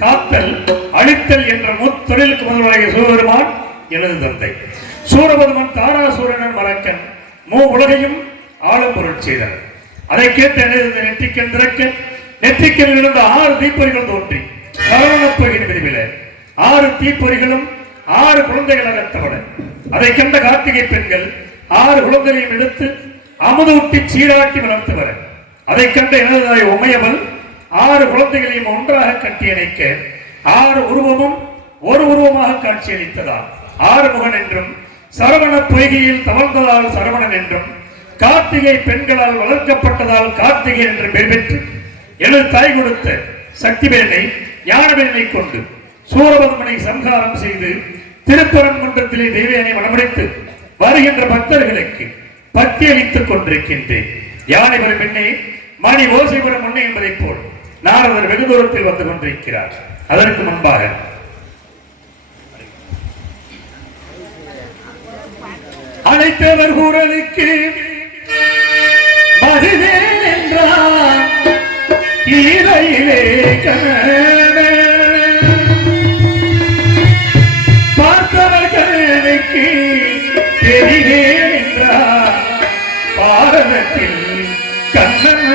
காத்தல் அழித்தல் என்ற முத்தொழிலுக்கு முதல்வராகிய சிவபெருமான் எனது தந்தை. சூரபதுமன் தாராசூரன் மறக்கன் உலகையும் ஆளும் பொருள் செய்தார். அதை கேட்டு எனது நெற்றிக்கண் திறக்க நெற்றிக்கல் விழுந்த 6 தீப்பொறிகள் தோன்றி சரவணப்பகின் பிரிவில 6 தீப்பொறிகளும் 6 குழந்தைகள் அகத்தவட. அதை கண்ட கார்த்திகை பெண்கள் 6 குழந்தைகளையும் எடுத்து அமுதூட்டி சீராட்டி வளர்த்து வர அதை கண்ட எனது உமையவள் 6 குழந்தைகளையும் ஒன்றாக கட்டி இணைக்க 6 உருவமும் ஒரு உருவமாக காட்சியளித்ததால் 6 முகன் என்றும் சரவண பொய்கையில் தவழ்ந்ததால் சரவணன் என்றும் கார்த்திகை பெண்களால் வளர்க்கப்பட்டதால் கார்த்திகை என்று பெயர் பெற்று எனது தாய் கொடுத்த சக்திவேலை ஞானவேலை கொண்டு சூரபதுமனை சம்ஹாரம் செய்து திருப்பரங்குன்றத்திலே தெய்வேனை மனமுடைத்து வருகின்ற பக்தர்களுக்கு பத்தியளித்துக் கொண்டிருக்கின்றேன். யானை வரும் பெண்ணே மணி ஓசைபுரம் முன்னே என்பதை போல் நாரதர் வெகு தூரத்தில் வந்து கொண்டிருக்கிறார். அதற்கு முன்பாக அழைத்தவர் குரலுக்கு மதுவேன் என்றார் கீரையிலே பார்த்தவர் கண்ணுக்கு தெரிவேன் என்றார் பாரதத்தில் கண்ணன்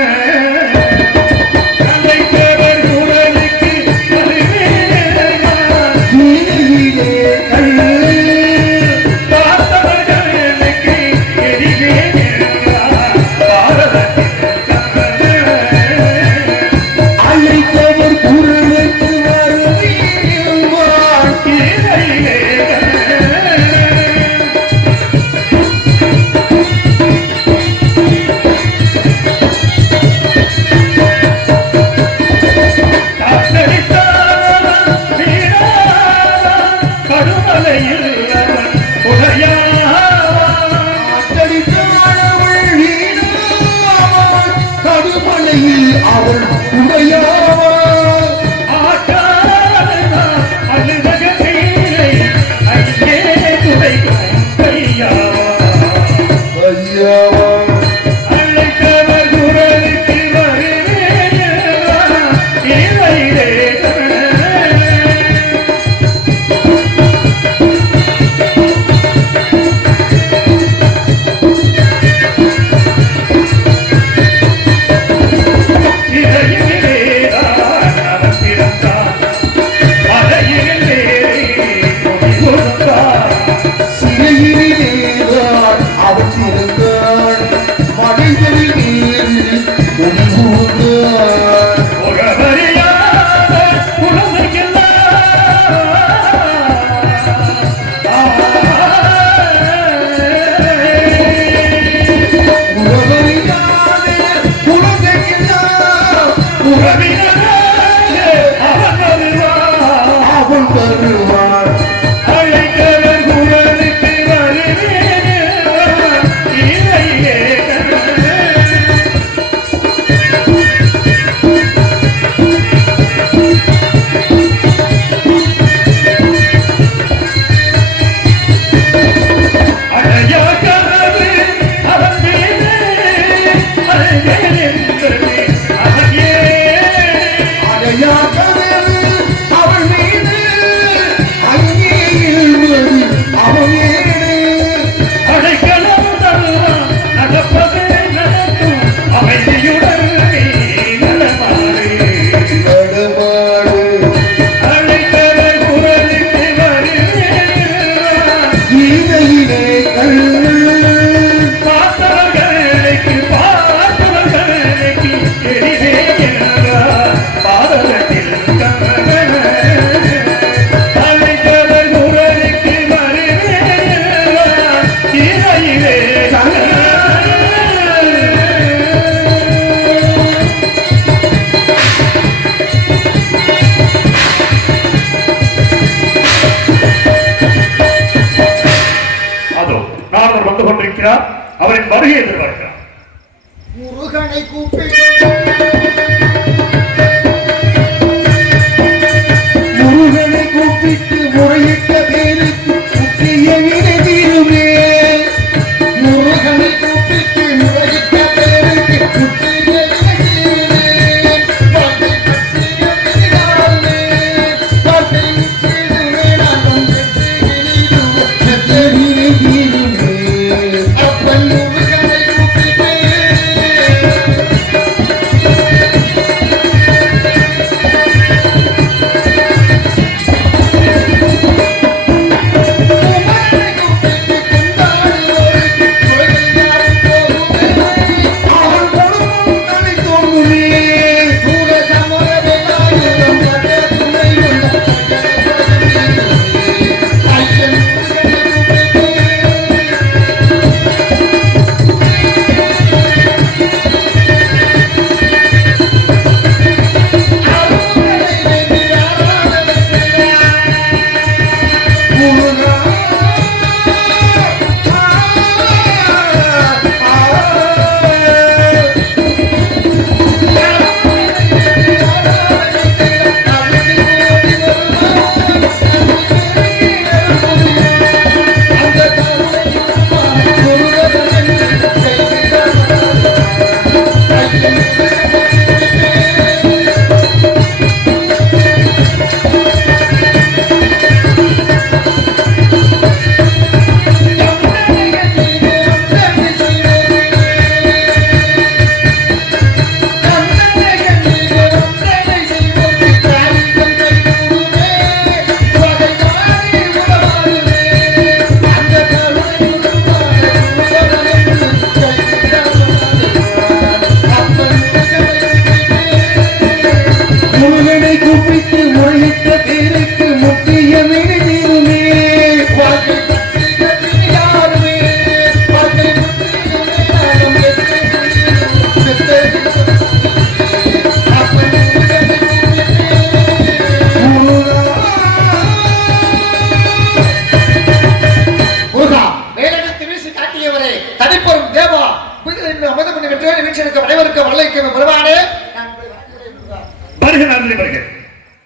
வருகை எதிர்பார்க்கிறான். முருகனை கூப்பிட்டு முறையிட்ட பேருக்கு முக்கிய வினை தீருமே. முருகனை கூப்பிட்டு முறையிட்ட பேருக்கு முக்கிய வினை தீருமே. பாட்டை பற்றிய வினையாமே பாட்டை முற்றிடுமே. நான் பெற்ற வினை தீருமே. அப்பன் முருகனை கூப்பிட்டு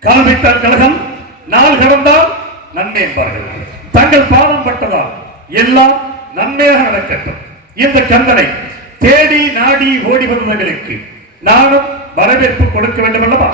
கால்வித்தார் கழகம் நாள் கடந்தால் நன்மை என்பார்கள். தங்கள் பாதம் பட்டதால் எல்லாம் நன்மையாக நடக்கட்டும். இந்த கந்தனை தேடி நாடி ஓடி வந்தவர்களுக்கு நானும் வரவேற்பு கொடுக்க வேண்டும் அல்லவா?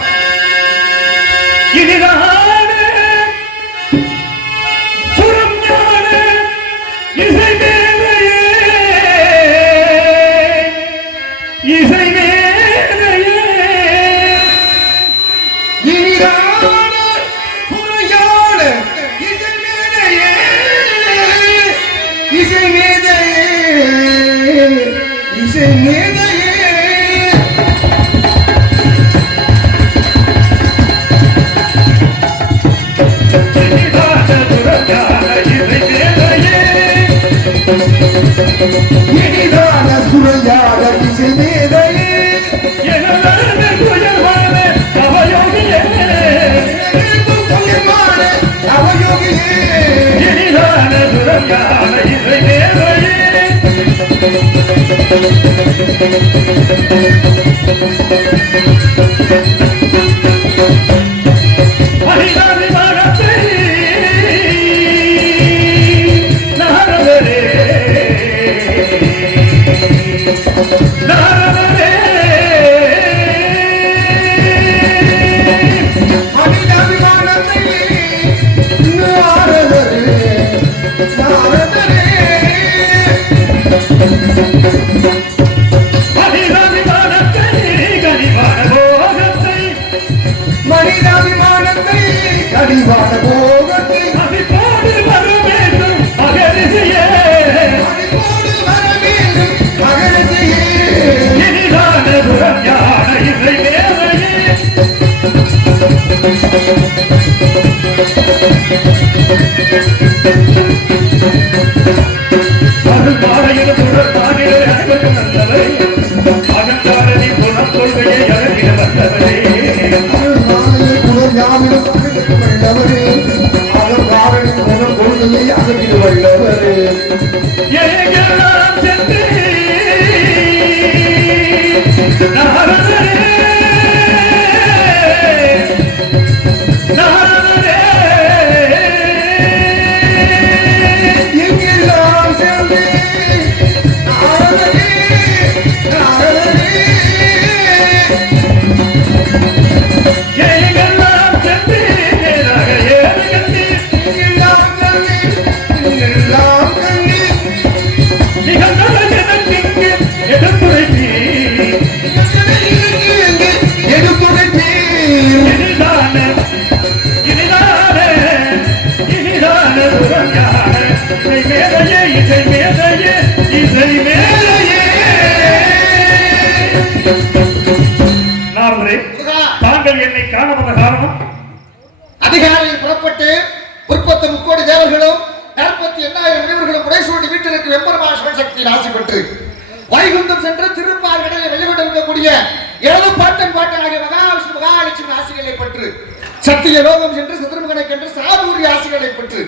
வல்லவரே எங்கெல்லாம் சென்று நாரதரே நாரதரே எங்கெல்லாம் சென்று எங்கெல்லாம் கண்ணி எங்கெல்லாம் கண்ணி நிகழ்ந்ததற்கு எதிர்த்துரைத்தி எடுத்துரைத்தே இனிதான உறஞான இசை மேதையே நாரதரே, தாங்கள் என்னை காண வந்த காரணம்? அதிகாலையில் புறப்பட்டு 33 கோடி தேவர்களும் 48,000 முனிவர்களும் உடைசூடி வீட்டிற்கு வெம்பெருமான் சிவசக்தியின் ஆசி பெற்று வைகுந்தம் சென்று திருப்பார்கடலை வெளிவந்திருக்கக்கூடிய எனது பாட்டன் பாட்டனாகிய மகாவிஷ்ணு மகாலட்சுமி ஆசிகளை பெற்று சத்திய லோகம் சென்று சதுர்முகனைக்கென்று சாதுரிய ஆசிகளை பெற்று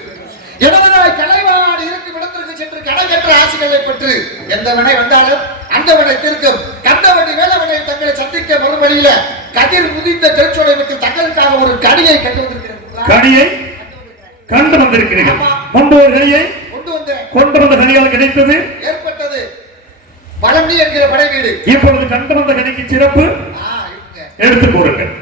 எனது கலைவாடு இருக்கும் இடத்திற்கு சென்று கடைகற்ற ஆசிகளை பெற்று எந்த வினை வந்தாலும் அந்த வினை தீர்க்கும் கந்தவடி வேலவனை தங்களை சந்திக்க மறுபடியில கதிர் முதித்த திருச்சோலைக்கு தங்களுக்காக ஒரு கடியை கண்டு வந்திருக்கிறேன். கனியை கண்டு வந்திருக்கிறீர்கள். முன்பு ஒரு கனியை கொண்டு வந்த கனியால் கிடைத்தது ஏற்பட்டது பழனி என்கிற படை வீடு. இப்பொழுது கண்டு வந்த கனிக்கு சிறப்பு எடுத்து கூறுங்கள்.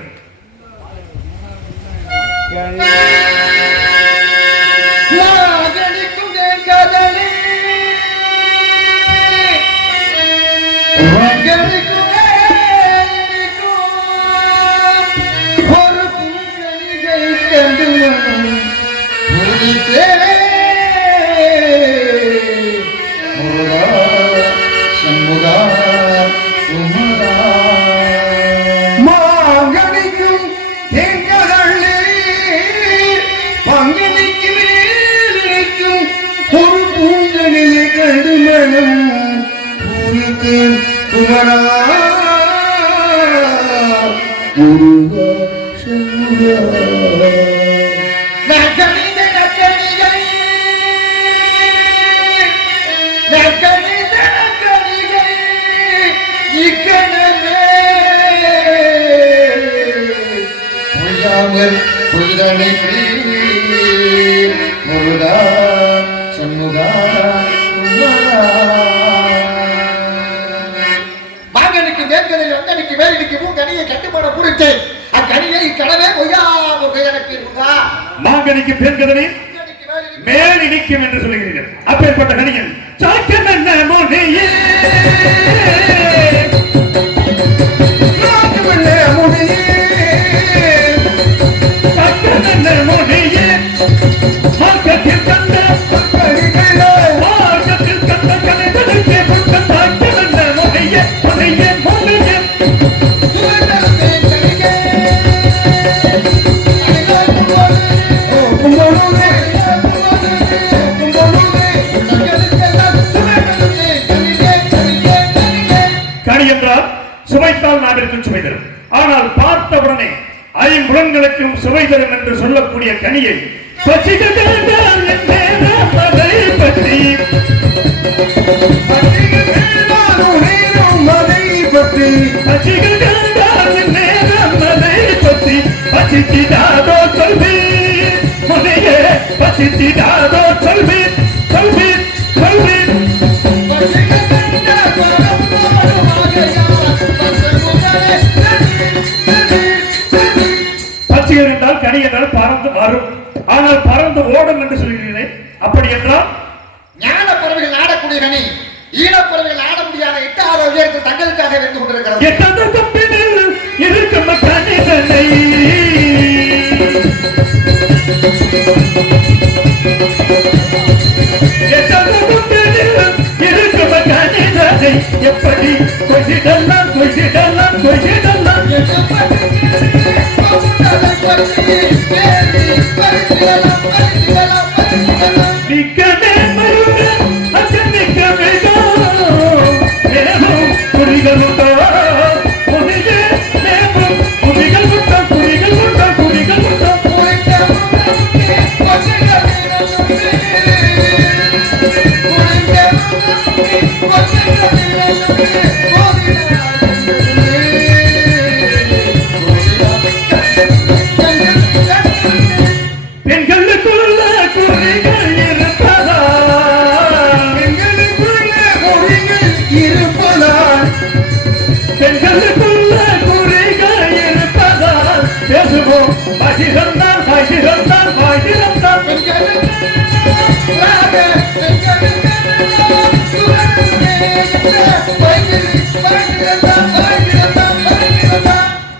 மாகனிக்கும் கதலி மாகனிக்கும் ஒரு பூங்கனிகை கண்டு முடித்தே முருகா சண்முகா குமரா மாங்கனிக்கும் தேங்கதள்ளி பங்கனிக்கு மேலிருக்கும் ஒரு பூங்கனியை கடுமணம் பூரித்து குமரா முருகா சண்முகா நகனித நகனிகை நகனித நகனிகை இக்கணமே பொய்யாமல் பொய்தனை முருகா சண்முகா குமரா மாங்கனிக்கு மேற்கதில் வங்கனிக்கு மேலிடிக்கு மூங்கனியை கட்டுப்பட குறித்து அக்கனியை இக்கடவே பொய்யாமல் கையனுப்பீர்களா மாங்கனிக்கு பெண்கதனை மேல் இடிக்கும் என்று சொல்லுகிறீர்கள். அப்பேற்பட்ட கனிகள் சாக்கியம் என்ன மொழியே ராஜமல்ல முடியே சாக்கியம் என்ன மொழியே மார்க்கத்தில் கண்ட கலைகளுக்கே புத்த சாக்கியம் என்ன மொழியே மொழியே மொழியே கனி என்றால் சுவைத்தால் நாவிற்கும் சுவை தரும். ஆனால் பார்த்தவுடனே ஐம்புலன்களுக்கும் சுவை தரும் என்று சொல்லக்கூடிய கனியை பச்சிகள் கண்டால் மதை பற்றி பச்சிகள் கண்டால் மதை பற்றி பச்சித்திடாதோ சொல்வீர் முனையே பச்சித்திடாதோ சொல்வீர் சொல்வீர் சொல்வீர் பச்சைகள் என்றால் கனி என்றால் பறந்து வரும். ஆனால் பறந்து ஓடும் என்று சொல்கிறீர்களே, அப்படி என்றால் ஞான பறவைகள் ஆடக்கூடிய கனி ஈழப்பறவைகள் ஆட முடியாத எட்டாத உயரத்தில் தங்களுக்காக வென்று கொண்டிருக்கிறது. எட்டாத தப்பினில் இருக்கும் கனிதனை எட்டாத தப்பினில் இருக்கும் கனிதனை எப்படி கொய்திடலாம் கொய்திடலாம் கொய்திடலாம் நிக்கமே மருக அச்சமிக்க வேண்டாம் நேமும் குறிகள் உண்டோ முனியே நேமும் குறிகள் உண்டோ குறிகள் உண்டோ குறிகள் உண்டோ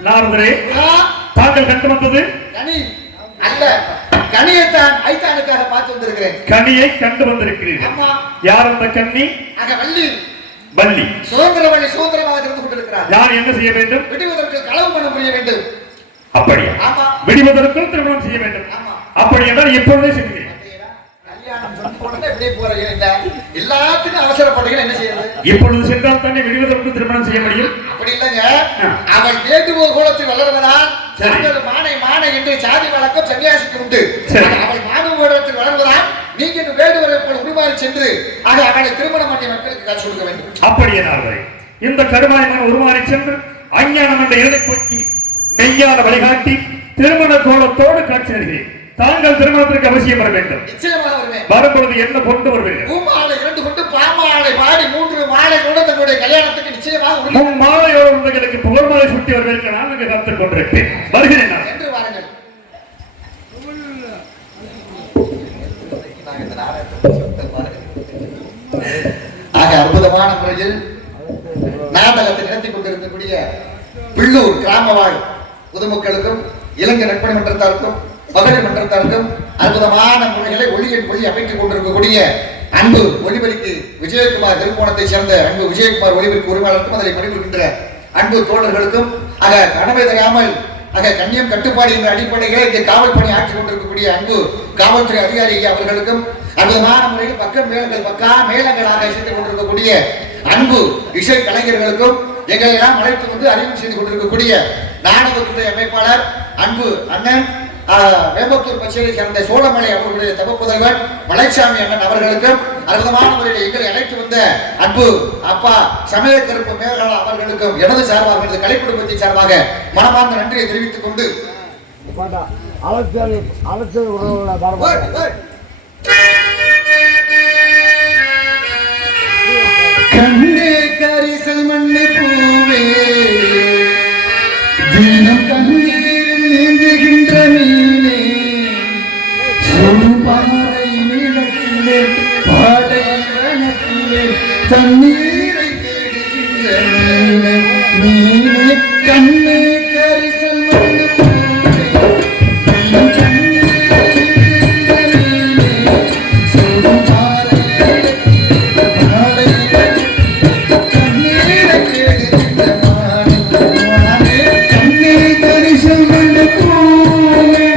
நாரதரே, தாங்கள் கண்டு வந்தது கனி அல்ல, கனியைத்தான் ஐத்தானுக்காக பார்த்து வந்திருக்கிறேன். கனியை கண்டு வந்திருக்கிறீர்கள். ஆமா. யார் அந்த கன்னி? ஆக வள்ளி. வள்ளி சுதந்திர வழி சுதந்திரமாக இருந்து கொண்டிருக்கிறார். யார் என்ன செய்ய வேண்டும்? விடுவதற்கு களவு மனம் புரிய வேண்டும். அப்படியா? ஆமா. விடுவதற்கும் திருமணம் செய்ய வேண்டும். ஆமா. அப்படி என்றால் எப்பொழுதே செய்கிறேன். கல்யாணம் சொன்ன உடனே இப்படியே போறீங்க இல்ல, எல்லாத்துக்கும் அவசரப்படுறீங்க, என்ன செய்யறது? இப்பொழுது சென்றால் தானே விடுவதற்கு திருமணம் செய்ய முடியும். அப்படி இல்லைங்க, அவள் வேண்டுவோர் கோலத்தில் வளர்வதால் சரி. மானை மானை என்று சாதி வழக்கம் சன்னியாசிக்கு உண்டு. சரி. அவள் மாணவ கோலத்தில் வளர்வதால் நீங்க இந்த வேண்டுவரை போல் உருமாறி சென்று ஆக அவளை திருமணம் பண்ணி மக்களுக்கு காட்சி கொடுக்க வேண்டும். அப்படியே நாளை இந்த கருமாயமான உருமாறி சென்று அஞ்ஞானம் என்ற இலை போக்கி மெய்யான வழிகாட்டி திருமண கோலத்தோடு காட்சி அளிக்கிறேன். தாங்கள் திருமணத்திற்கு அவசியம் வர வேண்டும். நிச்சயமாக வருவேன். வரும்பொழுது என்ன கொண்டு வருவீர்கள்? பூமாலை 2 கொண்டு பாமாலை பாடி 3 மாலை கூட தன்னுடைய கல்யாணத்துக்கு நிச்சயமாக மாலையோடு உள்ளவர்களுக்கு புகழ் மாலை சுட்டி வருவதற்கு நான் அங்கு காத்துக் கொண்டிருப்பேன். வருகிறேன் நான். என்று வாருங்கள். ஆக அற்புதமான முறையில் நாடகத்தை நடத்தி கொண்டிருக்கக்கூடிய பிள்ளூர் கிராமவாழ் பொதுமக்களுக்கும் இளைஞர் நட்பணி மன்றத்தாருக்கும் மகளிர் மன்றத்தாருக்கும் அற்புதமான முறைகளை ஒளியின் ஒளி அமைத்துக் கொண்டிருக்கக்கூடிய அன்பு ஒளிபெருக்கி விஜயகுமார் திருப்போணத்தை சேர்ந்த அன்பு விஜயகுமார் ஒளிபெருக்கு உரிமையாளருக்கும் அதை பணிபுரிகின்ற அன்பு தோழர்களுக்கும் ஆக கடமை தெரியாமல் ஆக கண்ணியம் கட்டுப்பாடு என்ற அடிப்படையில் இங்கே காவல் பணி ஆற்றிக் கொண்டிருக்கக்கூடிய அன்பு காவல்துறை அதிகாரி அவர்களுக்கும் அற்புதமான முறையில் பக்கம் மேளங்கள் பக்கா மேளங்களாக இசைத்துக் கொண்டிருக்கக்கூடிய அன்பு இசை கலைஞர்களுக்கும் எங்களை எல்லாம் அழைத்து வந்து அறிவு செய்து கொண்டிருக்கக்கூடிய நாடகத்துறை அமைப்பாளர் அன்பு அண்ணன் வேம்பத்தூர் பச்சையை சேர்ந்த சோழமலை அவர்களுடைய தபப்புதல்வர் மலைச்சாமி அண்ணன் அவர்களுக்கும் அற்புதமான முறையில் எங்களை அழைத்து வந்த அன்பு அப்பா சமய கருப்பு மேகலா அவர்களுக்கும் எனது சார்பாக எனது கலை குடும்பத்தின் சார்பாக மனமார்ந்த நன்றியை தெரிவித்துக் கொண்டு கண்ணே கரிசல் மண்ணை பூவே தினம் கண்ணீரில் நீந்துகின்ற மீனே பாறை நீளத்திலே பாடை வனத்திலே தண்ணீரை தேடுகின்ற மீனே மீனே கண்ணே கரிசல் மண்ணை பூவே தினம் கண்ணீரில் நீந்துகின்ற மீனே பாறை பாடை கண்ணீரை தேடுகின்ற மானே கண்ணே கரிசல் மண்ணை பூவே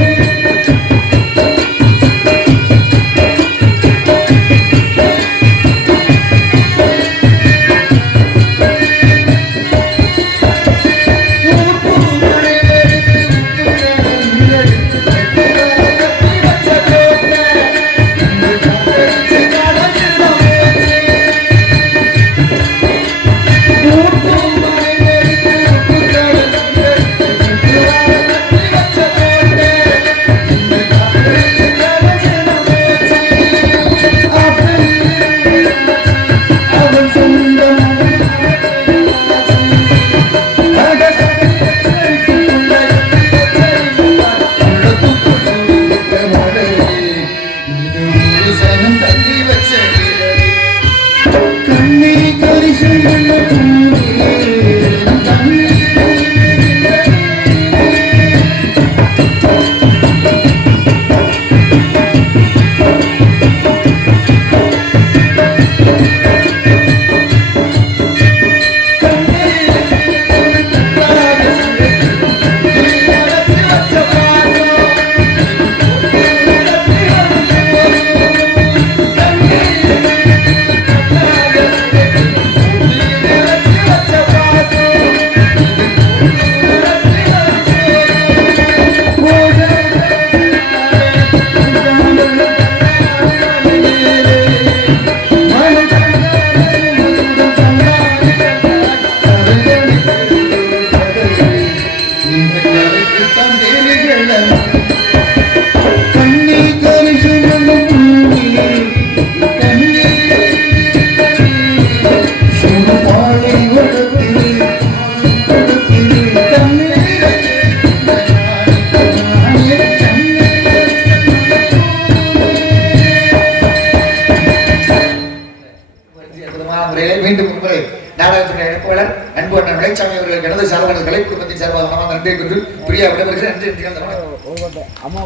துரைசாமி அவர்களுக்கு எனது சார்பான கலை குடும்பத்தின் சார்பாக நன்றியை கொண்டு பிரியா விடைபெறுகிறேன். நன்றி. அம்மா